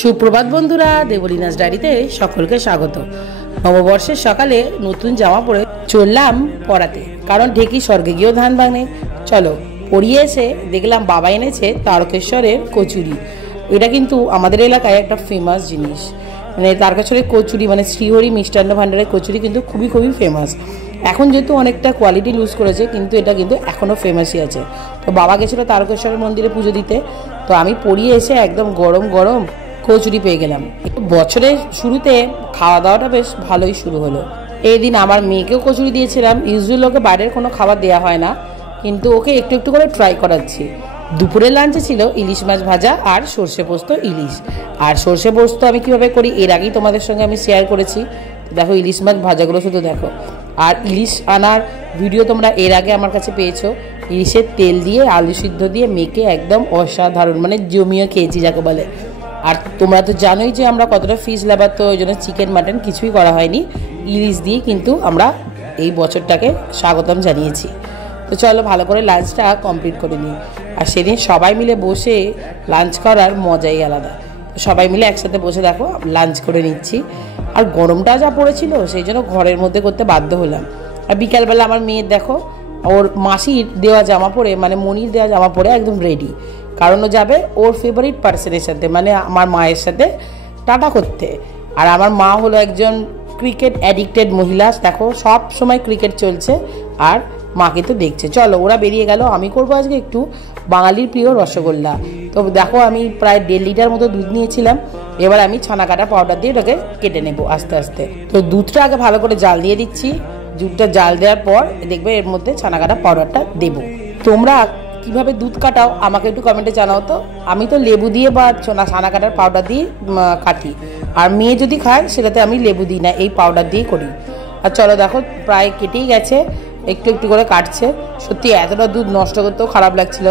সুপ্রভাত বন্ধুরা, দেবলীনাস ডায়েরিতে সকলকে স্বাগত। নববর্ষের সকালে নতুন জামা পরে চললাম পড়াতে, কারণ ঢেকি স্বর্গে গিয়েও ধান ভাঙে। চলো পড়িয়ে এসে দেখলাম বাবা এনেছে তারকেশ্বরের কচুরি। এটা কিন্তু আমাদের এলাকায় একটা ফেমাস জিনিস, মানে তারকেশ্বরের কচুরি মানে শ্রীহরি মিষ্টান্ন ভাণ্ডারের কচুরি কিন্তু খুবই ফেমাস। এখন যেহেতু অনেকটা কোয়ালিটি লুজ করেছে, কিন্তু এটা কিন্তু এখনও ফেমাসই আছে। তো বাবা গেছিলো তারকেশ্বরের মন্দিরে পুজো দিতে, তো আমি পড়িয়ে এসে একদম গরম গরম কচুরি পেয়ে গেলাম। বছরের শুরুতে খাওয়া দাওয়াটা বেশ ভালোই শুরু হলো। এই দিন আমার মেয়েকেও কচুরি দিয়েছিলাম। ইউজুয়ালি ওকে বাইরের কোনো খাবার দেওয়া হয় না, কিন্তু ওকে একটু একটু করে ট্রাই করাচ্ছি। দুপুরের লাঞ্চে ছিল ইলিশ মাছ ভাজা আর সর্ষে পোস্ত ইলিশ। আর সর্ষে পোস্ত আমি কীভাবে করি এর আগেই তোমাদের সঙ্গে আমি শেয়ার করেছি। দেখো ইলিশ মাছ ভাজাগুলো শুধু দেখো। আর ইলিশ আনার ভিডিও তোমরা এর আগে আমার কাছে পেয়েছো। ইলিশের তেল দিয়ে আলু সিদ্ধ দিয়ে মেখে একদম অসাধারণ, মানে জমিয়ে খেয়েছি যাকে বলে। আর তোমরা তো জানোই যে আমরা কতটা ফিশ লাভার, তো ওই জন্য চিকেন মাটন কিছুই করা হয়নি, ইলিশ দিয়ে কিন্তু আমরা এই বছরটাকে স্বাগতম জানিয়েছি। তো চলো ভালো করে লাঞ্চটা কমপ্লিট করে নিই। আর সেদিন সবাই মিলে বসে লাঞ্চ করার মজাই আলাদা। তো সবাই মিলে একসাথে বসে দেখো লাঞ্চ করে নিচ্ছি। আর গরমটা যা পড়েছিল সেই জন্য ঘরের মধ্যে করতে বাধ্য হলাম। আর বিকালবেলা আমার মেয়ের দেখো ওর মাসির দেওয়া জামা পরে, মানে মনির দেওয়া জামা পরে একদম রেডি, কারণ ও যাবে ওর ফেভারিট পার্সনের সাথে, মানে আমার মায়ের সাথে টাটা করতে। আর আমার মা হলো একজন ক্রিকেট অ্যাডিক্টেড মহিলা, দেখো সব সময় ক্রিকেট চলছে আর মাকে তো দেখছে। চলো ওরা বেরিয়ে গেল, আমি করবো আজকে একটু বাঙালির প্রিয় রসগোল্লা। তো দেখো আমি প্রায় 1.5 লিটার মতো দুধ নিয়েছিলাম। এবার আমি ছানা কাটা পাউডার দিয়ে ওটাকে কেটে নেবো আস্তে আস্তে। তো দুধটা আগে ভালো করে জাল দিয়ে দিচ্ছি। দুধটা জাল দেওয়ার পর দেখবে এর মধ্যে ছানা কাটা পাউডারটা দেবো। তোমরা কিভাবে দুধ কাটাও আমাকে একটু কমেন্টে জানাও তো। আমি তো লেবু দিয়ে বা ছানা কাটার পাউডার দিয়ে কাটি, আর মেয়ে যদি খায় সেটাতে আমি লেবু দিই না, এই পাউডার দিয়েই করি। আর চলো দেখো প্রায় কেটেই গেছে, একটু একটু করে কাটছে। সত্যি এতটা দুধ নষ্ট করতেও খারাপ লাগছিল,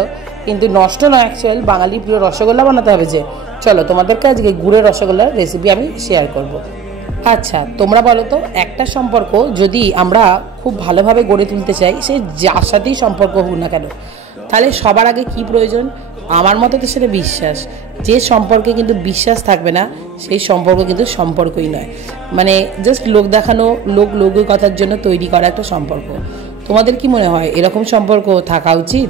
কিন্তু নষ্ট নয়, অ্যাকচুয়াল বাঙালির প্রিয় রসগোল্লা বানাতে হবে যে। চলো তোমাদেরকে আজকে গুড়ের রসগোল্লার রেসিপি আমি শেয়ার করব। আচ্ছা তোমরা বলো তো, একটা সম্পর্ক যদি আমরা খুব ভালোভাবে গড়ে তুলতে চাই, সে যার সাথেই সম্পর্ক হোক না কেন, তাহলে সবার আগে কি প্রয়োজন? আমার মতে তো সেটা বিশ্বাস। যে সম্পর্কে কিন্তু বিশ্বাস থাকবে না সেই সম্পর্ক কিন্তু সম্পর্কই নয়, মানে জাস্ট লোক দেখানো, লৌকিকতার জন্য তৈরি করা একটা সম্পর্ক। তোমাদের কি মনে হয় এরকম সম্পর্ক থাকা উচিত?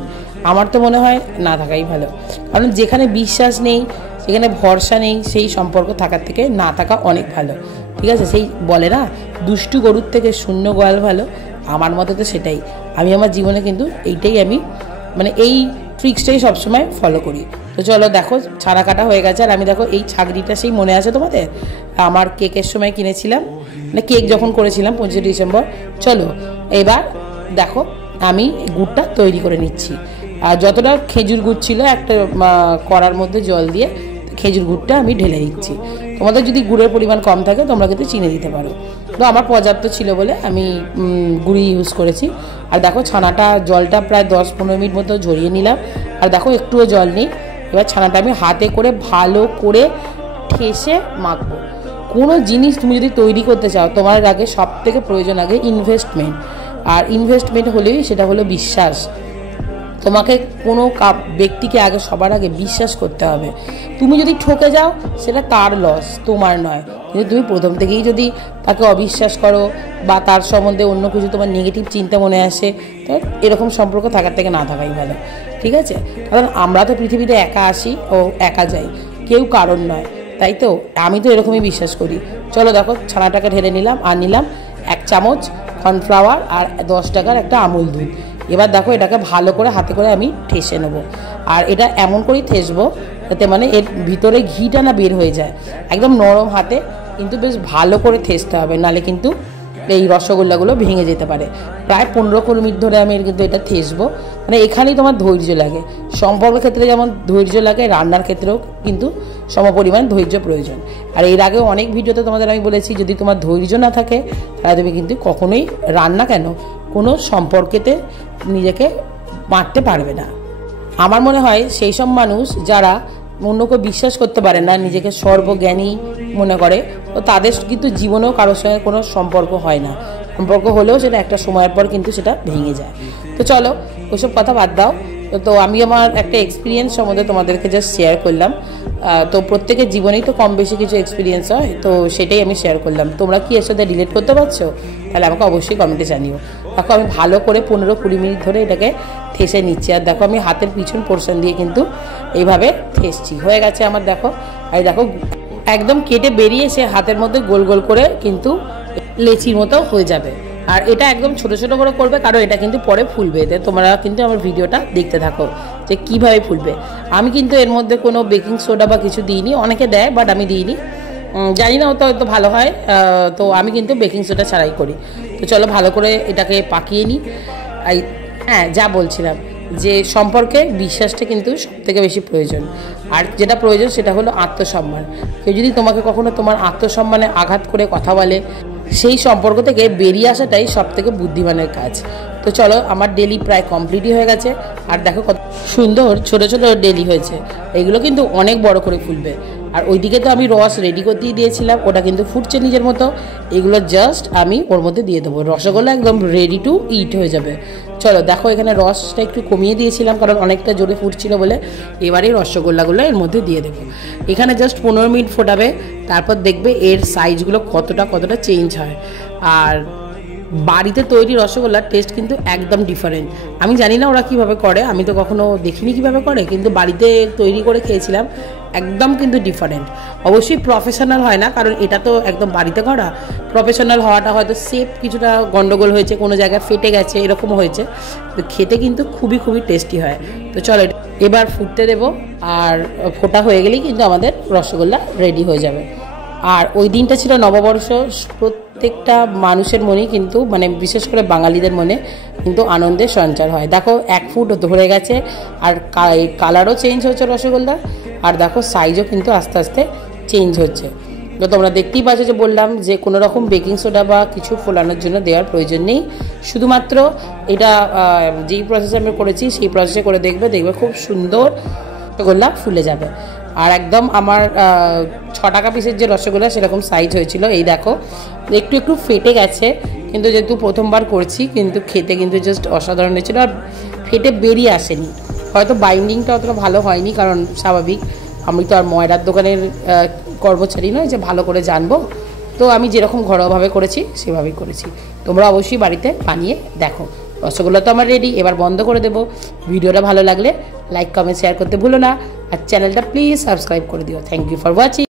আমার তো মনে হয় না থাকাই ভালো, কারণ যেখানে বিশ্বাস নেই, সেখানে ভরসা নেই, সেই সম্পর্ক থাকার থেকে না থাকা অনেক ভালো। ঠিক আছে, সেই বলে না দুষ্টু গরুর থেকে শূন্য গোয়াল ভালো। আমার মতে তো সেটাই। আমি আমার জীবনে কিন্তু এইটাই আমি মানে এই ট্রিক্সটাই সবসময় ফলো করি। তো চলো দেখো ছানা কাটা হয়ে গেছে। আর আমি দেখো এই ছাগড়িটা সেই মনে আছে তোমাদের, আমার কেকের সময় কিনেছিলাম, মানে কেক যখন করেছিলাম 25 ডিসেম্বর। চলো এবার দেখো আমি গুড়টা তৈরি করে নিচ্ছি। আর যতটা খেজুর গুড় ছিল একটা কড়ার মধ্যে জল দিয়ে খেজুর গুড়টা আমি ঢেলে দিচ্ছি। তোমাদের যদি গুড়ের পরিমাণ কম থাকে তোমরা কিন্তু চিনি দিতে পারো, তো আমার পর্যাপ্ত ছিল বলে আমি গুড়ি ইউজ করেছি। আর দেখো ছানাটা জলটা প্রায় 10-15 মিনিট মতো ঝরিয়ে নিলাম। আর দেখো একটুও জল নেই। এবার ছানাটা আমি হাতে করে ভালো করে ঠেসে মাখবো। কোনো জিনিস তুমি যদি তৈরি করতে চাও, তোমার আগে সব থেকে প্রয়োজন আগে ইনভেস্টমেন্ট। আর ইনভেস্টমেন্ট হলেই সেটা হলো বিশ্বাস। তোমাকে কোনো ব্যক্তিকে আগে সবার আগে বিশ্বাস করতে হবে। তুমি যদি ঠকে যাও সেটা তার লস, তোমার নয়। কিন্তু তুমি প্রথম থেকেই যদি তাকে অবিশ্বাস করো বা তার সম্বন্ধে অন্য কিছু তোমার নেগেটিভ চিন্তা মনে আসে, তো এরকম সম্পর্ক থাকার থেকে না থাকাই ভালো। ঠিক আছে, কারণ আমরা তো পৃথিবীতে একা আসি ও একা যাই, কেউ কারণ নয়, তাই তো আমি তো এরকমই বিশ্বাস করি। চলো দেখো ছানাটাকে ঢেলে নিলাম, আর নিলাম 1 চামচ কর্নফ্লাওয়ার আর 10 টাকার একটা আমুল দুধ। এবার দেখো এটাকে ভালো করে হাতে করে আমি ঠেসে নেবো। আর এটা এমন করেই ঠেসবো যাতে মানে এর ভিতরে ঘিটা না বের হয়ে যায়। একদম নরম হাতে কিন্তু বেশ ভালো করে ঠেসতে হবে, নাহলে কিন্তু এই রসগোল্লাগুলো ভেঙে যেতে পারে। প্রায় 15 মিনিট ধরে আমি কিন্তু এটা ঠেসবো। মানে এখানেই তোমার ধৈর্য লাগে। সম্পর্কের ক্ষেত্রে যেমন ধৈর্য লাগে, রান্নার ক্ষেত্রেও কিন্তু সমপরিমাণ ধৈর্য প্রয়োজন। আর এর আগেও অনেক ভিডিওতে তোমাদের আমি বলেছি, যদি তোমার ধৈর্য না থাকে তাহলে তুমি কিন্তু কখনোই রান্না কেন কোনো সম্পর্কেতে নিজেকে মারতে পারবে না। আমার মনে হয় সেই সব মানুষ যারা অন্যকে বিশ্বাস করতে পারে না, নিজেকে সর্বজ্ঞানী মনে করে, তো তাদের কিন্তু জীবনেও কারোর সঙ্গে কোনো সম্পর্ক হয় না। সম্পর্ক হলেও সেটা একটা সময়ের পর কিন্তু সেটা ভেঙে যায়। তো চলো ওইসব কথা বাদ দাও। তো আমি আমার একটা এক্সপিরিয়েন্স সম্বন্ধে তোমাদেরকে জাস্ট শেয়ার করলাম। তো প্রত্যেকের জীবনেই তো কম বেশি কিছু এক্সপিরিয়েন্স হয়, তো সেটাই আমি শেয়ার করলাম। তোমরা কি এর সাথে রিলেট করতে পারছো? তাহলে আমাকে অবশ্যই কমেন্টে জানিও। দেখো আমি ভালো করে 15-20 মিনিট ধরে এটাকে ঠেসে নিচ্ছি। আর দেখো আমি হাতের পিছন পোর্শন দিয়ে কিন্তু এইভাবে ঠেসছি। হয়ে গেছে আমার, দেখো। আর দেখো একদম কেটে বেরিয়ে এসে হাতের মধ্যে গোল গোল করে কিন্তু লেচির মতো হয়ে যাবে। আর এটা একদম ছোট ছোট করে করবে, কারণ এটা কিন্তু পরে ফুলবে। এতে তোমরা কিন্তু আমার ভিডিওটা দেখতে থাকো যে কীভাবে ফুলবে। আমি কিন্তু এর মধ্যে কোনো বেকিং সোডা বা কিছু দিইনি, অনেকে দেয় বাট আমি দিইনি, জানি না ওটা হয়তো ভালো হয়। তো আমি কিন্তু বেকিং সোডা ছাড়াই করি। তো চলো ভালো করে এটাকে পাকিয়ে নিই। হ্যাঁ, যা বলছিলাম যে সম্পর্কে বিশ্বাসটা কিন্তু সবথেকে বেশি প্রয়োজন। আর যেটা প্রয়োজন সেটা হলো আত্মসম্মান। কেউ যদি তোমাকে কখনো তোমার আত্মসম্মানে আঘাত করে কথা বলে, সেই সম্পর্ক থেকে বেরিয়ে আসাটাই সবথেকে বুদ্ধিমানের কাজ। তো চলো আমার ডেলি প্রায় কমপ্লিটই হয়ে গেছে। আর দেখো কত সুন্দর ছোট ছোট ডেলি হয়েছে। এগুলো কিন্তু অনেক বড় করে ফুলবে। আর ওইদিকে তো আমি রস রেডি করতেই দিয়েছিলাম, ওটা কিন্তু ফুটছে নিজের মতো। এগুলো জাস্ট আমি ওর মধ্যে দিয়ে দেবো। রসগোল্লা একদম রেডি টু ইট হয়ে যাবে। চলো দেখো এখানে রসটা একটু কমিয়ে দিয়েছিলাম, কারণ অনেকটা জোরে ফুটছিল বলে। এবারে রসগোল্লাগুলো এর মধ্যে দিয়ে দেবো। এখানে জাস্ট 15 মিনিট ফোটাবে, তারপর দেখবে এর সাইজগুলো কতটা চেঞ্জ হয়। আর বাড়িতে তৈরি রসগোল্লার টেস্ট কিন্তু একদম ডিফারেন্ট। আমি জানি না ওরা কীভাবে করে, আমি তো কখনো দেখিনি কীভাবে করে, কিন্তু বাড়িতে তৈরি করে খেয়েছিলাম, একদম কিন্তু ডিফারেন্ট। অবশ্যই প্রফেশনাল হয় না, কারণ এটা তো একদম বাড়িতে করা। প্রফেশনাল হওয়াটা হয়তো শেপ কিছুটা গন্ডগোল হয়েছে, কোনো জায়গায় ফেটে গেছে, এরকম হয়েছে। তো খেতে কিন্তু খুবই টেস্টি হয়। তো চলো এবার ফুটতে দেবো। আর ফোটা হয়ে গেলেই কিন্তু আমাদের রসগোল্লা রেডি হয়ে যাবে। আর ওই দিনটা ছিল নববর্ষ। প্রত্যেকটা মানুষের মনেই কিন্তু, মানে বিশেষ করে বাঙালিদের মনে কিন্তু আনন্দের সঞ্চার হয়। দেখো 1 ফুট ধরে গেছে, আর কালারও চেঞ্জ হচ্ছে রসগোল্লার। আর দেখো সাইজও কিন্তু আস্তে আস্তে চেঞ্জ হচ্ছে। তো তোমরা দেখতেই পাচ্ছ যে বললাম যে কোনো রকম বেকিং সোডা বা কিছু ফোলানোর জন্য দেওয়ার প্রয়োজন নেই। শুধুমাত্র এটা যেই প্রসেসে আমরা করেছি সেই প্রসেসে করে দেখবে খুব সুন্দর রসগোল্লা ফুলে যাবে। আর একদম আমার 6 টাকা পিসের যে রসগোল্লা সেরকম সাইজ হয়েছিল। এই দেখো একটু ফেটে গেছে, কিন্তু যেহেতু প্রথমবার করছি, কিন্তু খেতে কিন্তু জাস্ট অসাধারণ হয়েছিল। আর ফেটে বেরিয়ে আসেনি। হয়তো বাইন্ডিংটা অতটা ভালো হয়নি, কারণ স্বাভাবিক, আমি তো আর ময়দার দোকানের কর্মচারী নয় যে ভালো করে জানবো। তো আমি যেরকম ঘরোয়াভাবে করেছি সেভাবেই করেছি। তোমরা অবশ্যই বাড়িতে বানিয়ে দেখো। রসগোল্লা তো আমার রেডি, এবার বন্ধ করে দেবো। ভিডিওটা ভালো লাগলে লাইক কমেন্ট শেয়ার করতে ভুলো না। আর চ্যানেলটা প্লিজ সাবস্ক্রাইব করে দিও। Thank you for watching.